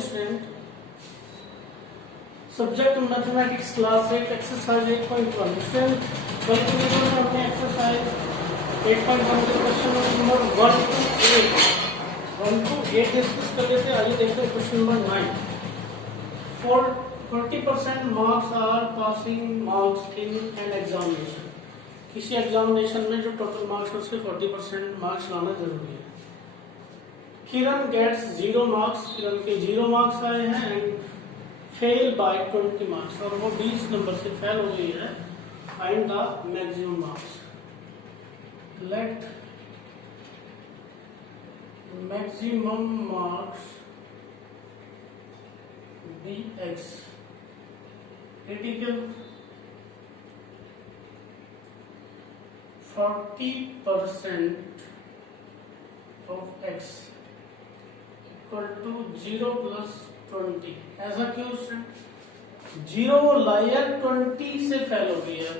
Student, subject mathematics class 8 exercise 8.1 student, कल के video में हमने एक्सरसाइज 8.1 के क्वेश्चन नंबर 1 to 8 डिस्कस कर लेते हैं। आइए देखते हैं question number 9। 40% marks are passing marks in an examination. किसी एग्जामिनेशन में जो टोटल मार्क्स है उसके 40% मार्क्स लाना जरूरी है। किरण गेट्स 0 मार्क्स, किरण के 0 मार्क्स आए हैं एंड फेल बाय 20 मार्क्स, और वो 20 नंबर से फेल हो गई है। Find the maximum marks. Let maximum marks be X. Critical 40% of x equal to 0 plus 20। ऐसा क्यों? 0 वो लाया 20 से फेल हो गई है,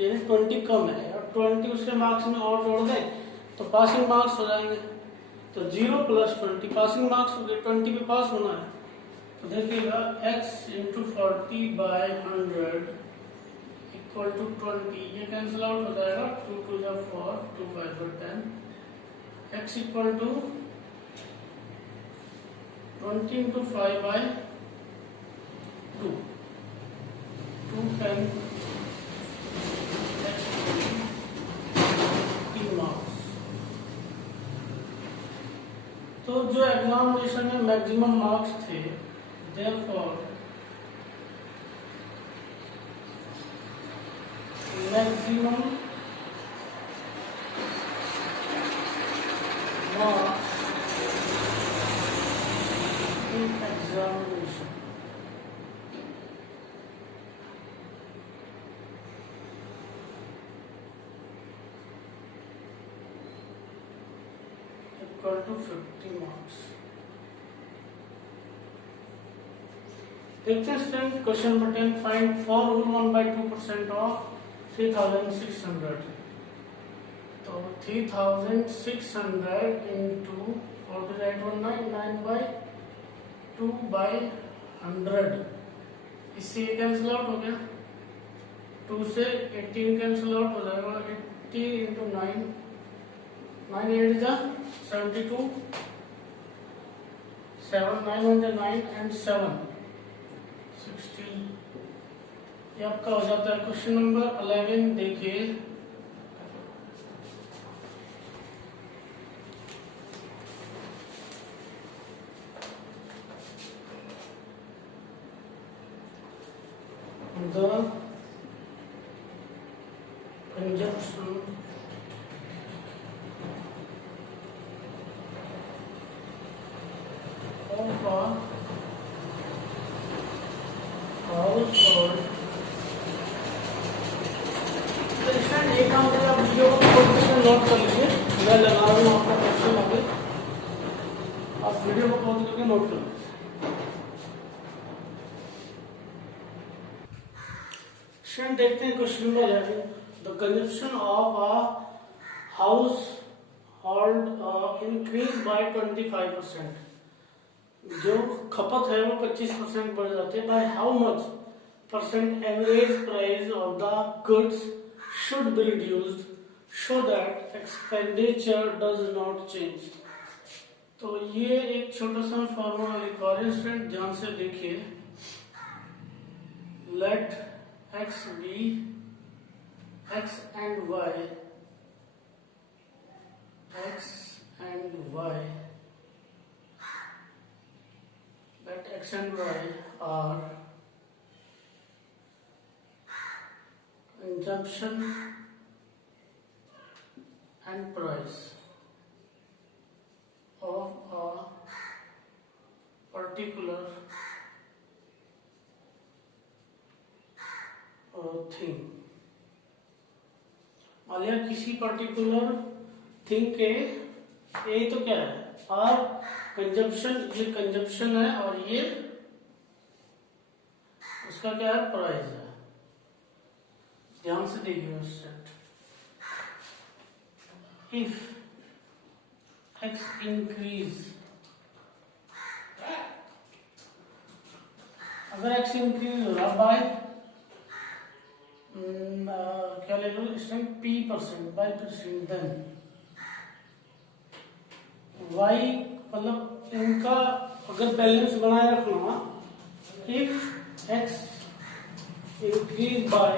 यानी 20 कम है और 20 उसके मार्क्स में और जोड़ दें तो पासिंग मार्क्स हो जाएंगे। तो 0 प्लस 20 पासिंग मार्क्स हो गए, 20 पे पास होना है। तो देखिएगा x into 40 by 100 equal to 20, ये कैंसिल आउट हो जाएगा। 2 2 जा 4, 2 5 जा 10, x equal to 20 into 5 by 2, 2 10 x 3 marks. तो जो एग्जामिनेशन में मैक्सिमम मार्क्स थे, therefore maximum marks in examination equal to 50 marks. देखते हैं स्टूडेंट क्वेश्चन नंबर 10। फाइंड 4 रूल 1/2% ऑफ 3600। तो 3600 इंटू 9/2/100, इससे कैंसिल आउट हो गया। 2 से 18 कैंसिल आउट हो जाएगा। 80 इंटू 9, 9 8 जा 72, 7 9 9 एंड 7 16। ये आपका हो जाता है क्वेश्चन नंबर 11। देखिए the conjunction of a household. एक काम करें, आप वीडियो को पॉज नोट कर लीजिए। मैं लगा रहा हूँ आपका क्वेश्चन आगे, आप वीडियो को पॉज करके नोट कर लीजिए। देखते हैं question number 11। The consumption of a household increase by 25%। जो खपत है वो 25% बढ़ जाती है। By how much percent average price of the goods should be reduced so that expenditure does not change। तो ये एक छोटा सा फॉर्मूला लिखा है स्टूडेंट, ध्यान से देखिए। Let x be x and y, x and y, let x and y are consumption and price of a particular thing। मान लिया किसी पर्टिकुलर थिंग के, यही तो क्या है, और कंजप्शन, ये कंजप्शन है और ये उसका क्या है, प्राइस है। ध्यान से देखिए स्टेट। इफ x increase अगर x इंक्रीज हो रहा बाय क्या ले लो इस time p% by percent, then y मतलब इनका अगर बैलेंस बनाए रखना, if x increase by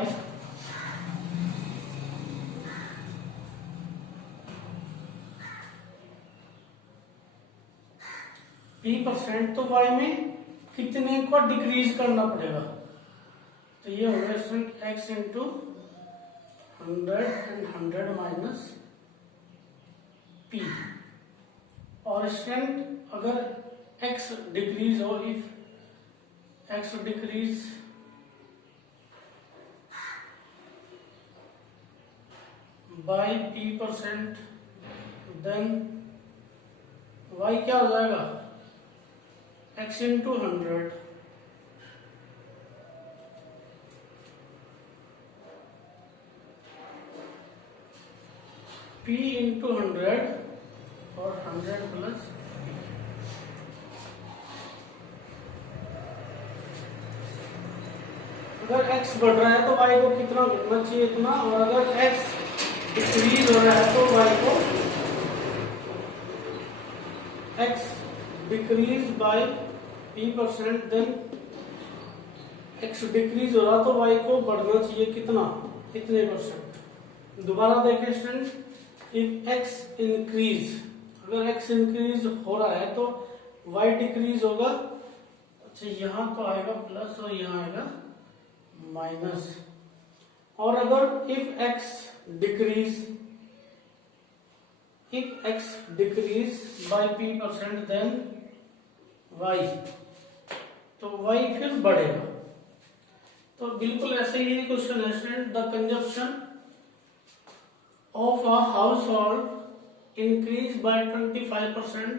p%, तो y में कितने को डिक्रीज करना पड़ेगा? तो ये होगा student x into 100 and 100 minus p। और स्टूडेंट अगर x डिक्रीज हो, if x decrease by p%, then y क्या हो जाएगा? x इंटू 100 p इंटू 100 और 100 प्लस अगर x बढ़ रहा है तो y को कितना घटना चाहिए? इतना। और अगर x डिक्रीज हो रहा है तो y को x decrease by p%, then x decrease हो रहा तो y को बढ़ना चाहिए कितना? कितने %? दोबारा देखें स्टूडेंट, इफ x इंक्रीज, अगर x इंक्रीज हो रहा है तो y डिक्रीज होगा। अच्छा, यहां तो आएगा प्लस और यहां आएगा माइनस। और अगर if x decrease by p%, then y, तो y फिर बढ़ेगा। तो बिल्कुल ऐसे ही क्वेश्चन है student, the consumption of a household increase by 25%,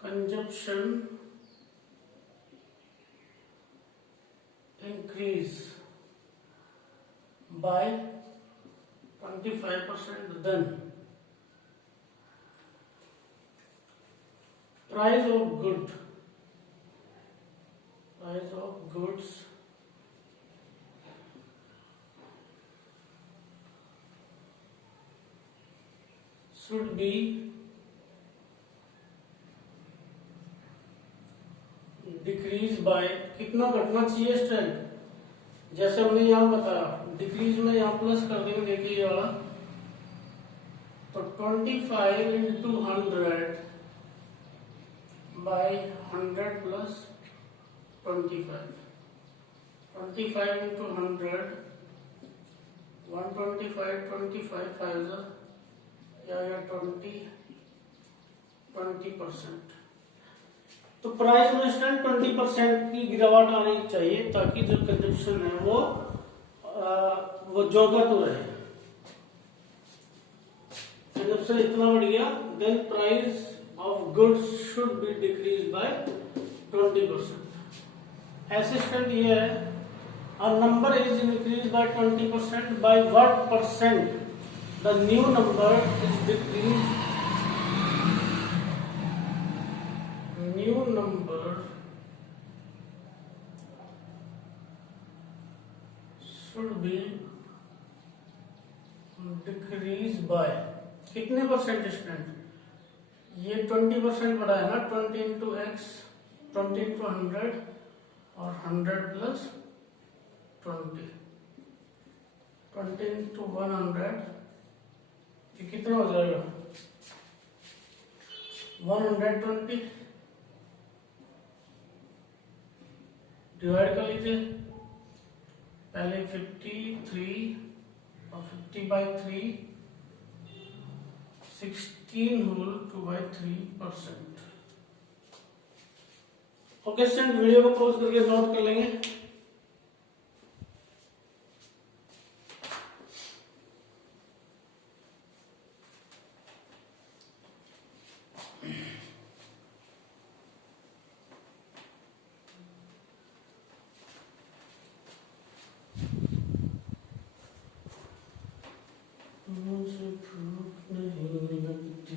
consumption increase by 25%, then price of goods should be decrease by कितना घटना चाहिए स्टूडेंट? जैसे हमने यहाँ बताया, डिक्रीज में यहाँ प्लस कर देंगे, देखिए ये वाला, तो 25 इंटू 100 बाय 100 प्लस 25, 25 इंटू 100 125, 25 5 या 20%। तो प्राइस में स्टूडेंट 20% की गिरावट आनी चाहिए ताकि जो कंजप्शन है वो जोगा तो रहे। कंजप्शन इतना बढ़ गया, then price of goods should be decrease by 20%। ऐसे स्टूडेंट ये है, a number is increase by 20%, by what percent the new number is decrease, new number should be decrease by कितने % स्टूडेंट? ये 20% बढ़ा है ना, 20 इंटू एक्स, 20 इंटू 100 और 100 plus 20, 20 into 100, ये कितना हो जाएगा? 120 डिवाइड कर लीजिए, पहले 53 और 50 by 3, 16 whole 2/3%। Okay student, video को पॉज करके नोट कर लेंगे। मुझे भूख नहीं लगती,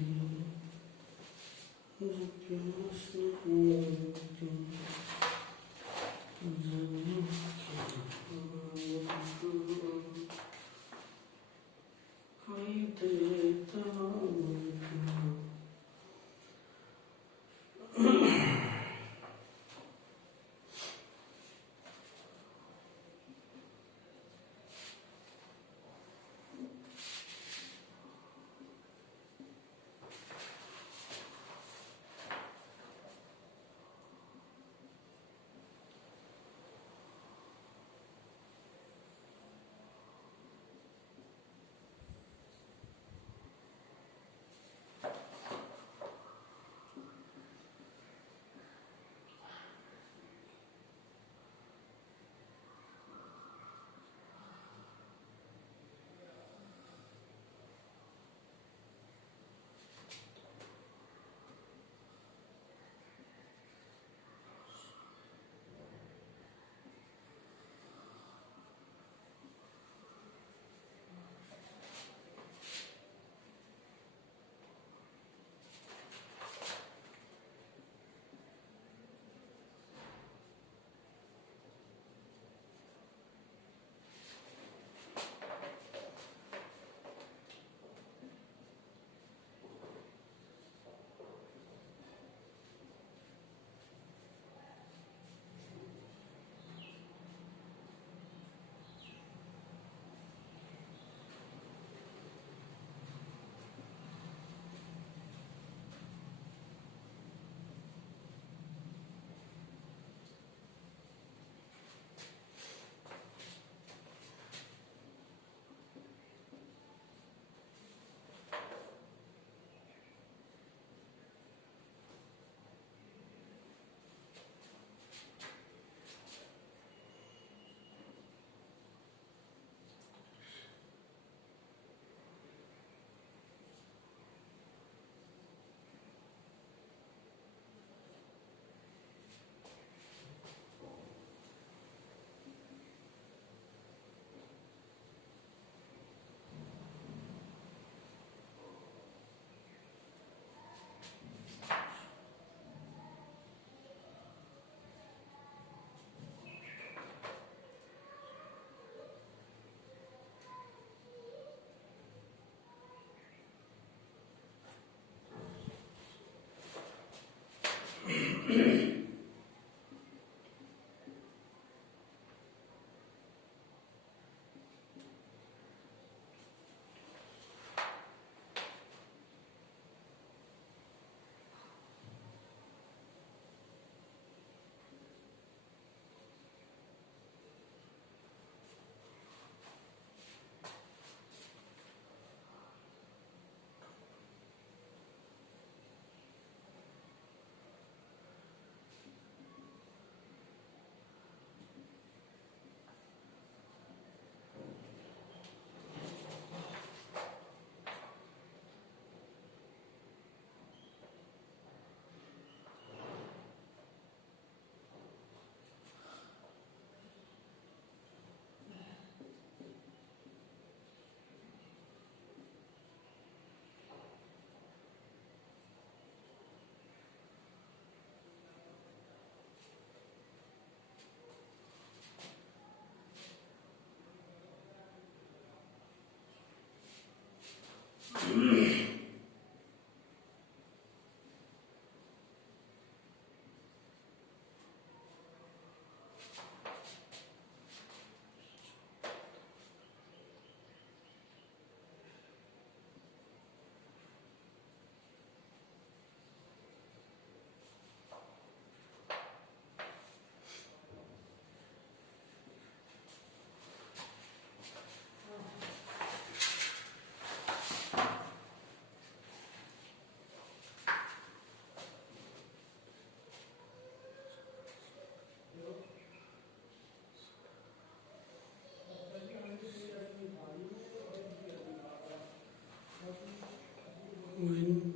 when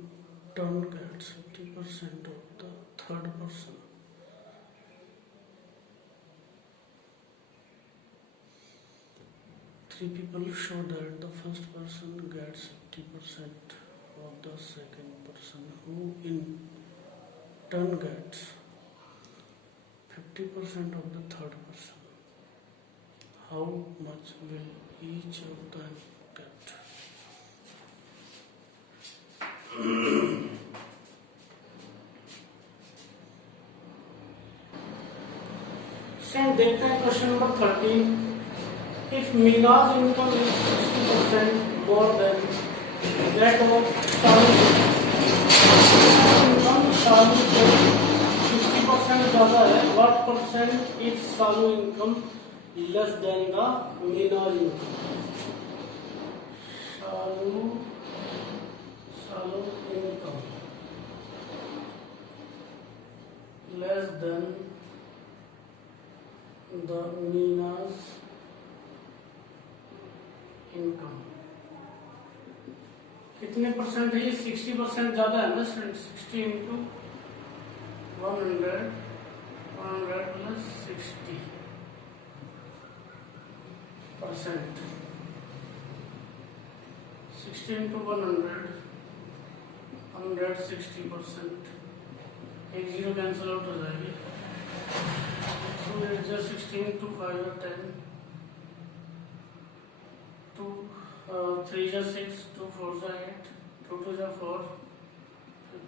turn gets 50% of the third person. Three people show that the first person gets 50% of the second person, who in 10 gets 50% of the third person. How much will each of them get? Same देखते हैं question number 13. If Mina's income is 60% more than that of Shalu's income, Shalu से 60% ज़्यादा है. What percent is Shalu income less than the Mina's income? Shalu income less than the Mina's income. कितने percent है ये? 60% ज्यादा है ना. 60 into 100 plus 60%. 60 into 160%. एक जीरो कैंसिल आउट हो जाएगी. 2 8 16, 2 5 10, 2 3 6, 2 4 8, 2 2 4,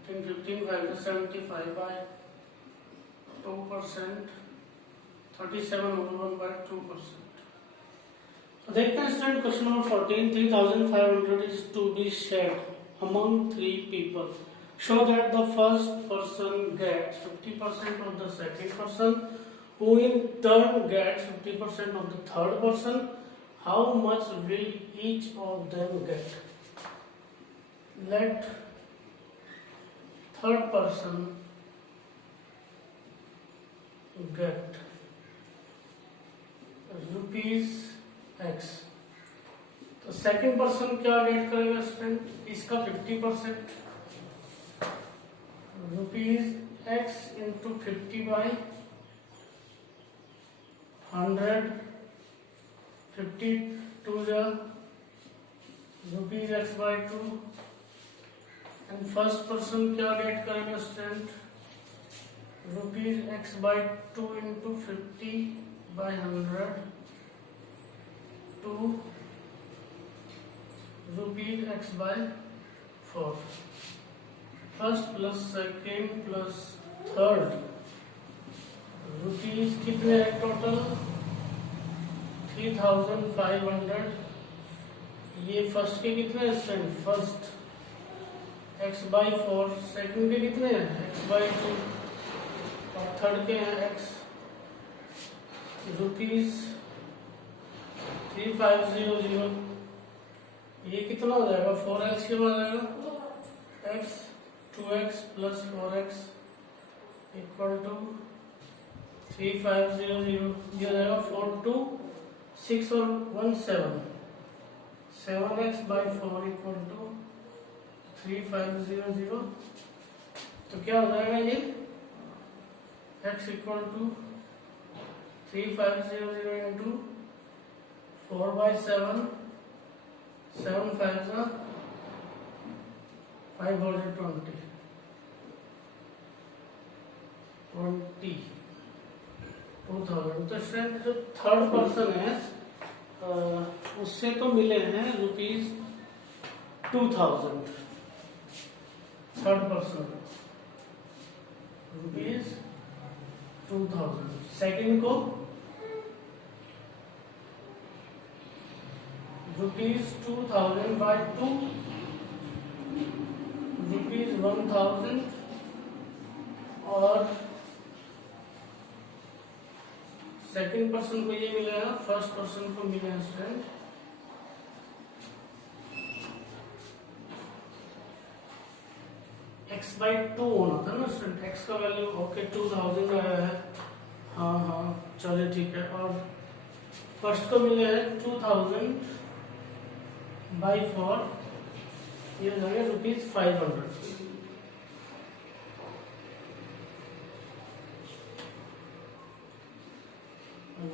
15 5 75 by 2%, 37 over 1 by 2%. तो देखते हैं student question number 14. 3500 is to be shared among 3 people. Show that the first person gets 50% of the second person, who in turn gets 50% of the third person. How much will each of them get? Let third person get rupees X. तो second person क्या gate करेगा student? इसका 50% rupees X into 50 by 100, 52 rupees X by 2. And first person क्या gate करेगा student? Rupees X by 2 into 50 by 100 2 rupees X by 4. First plus second plus third rupees कितने है total? 3500. ये first के कितने हैं? First X by 4. सेकेंड के कितने हैं? X by 2. और थर्ड के हैं X. रुपीज 3500. ये कितना हो जाएगा? 4x के बाद आएगा x 2x plus 4x equal to 3500. ये हो जाएगा 4 2 6 और 1 7. 7x by 4 equal to 3500. तो क्या हो जाएगा ये? x equal to 3500 into 4 by 7. 7 5 5 और 20. 2000. तो स्टूडेंट जो थर्ड पर्सन है उससे तो मिले हैं rupees 2000. Third person rupees 2000. Second को रुपीज 2000 बाई 2 रुपीज 1000. और सेकंड पर्सन को ये मिलेगा, फर्स्ट पर्सन को मिलेगा स्टूडेंट x बाई 2 होना था ना स्टूडेंट. x का वैल्यू ओके 2000 आया है. हाँ चलिए ठीक है. और फर्स्ट को मिले है 2000 बाई 4. ये हो जाएगा रुपीज 500.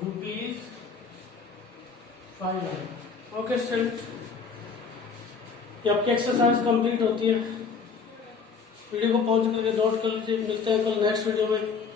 रुपीज 500. ओके स्टूडेंट, ये आपकी एक्सरसाइज कंप्लीट होती है. वीडियो को पॉज करके नोट कर लीजिए। मिलते हैं कल नेक्स्ट वीडियो में।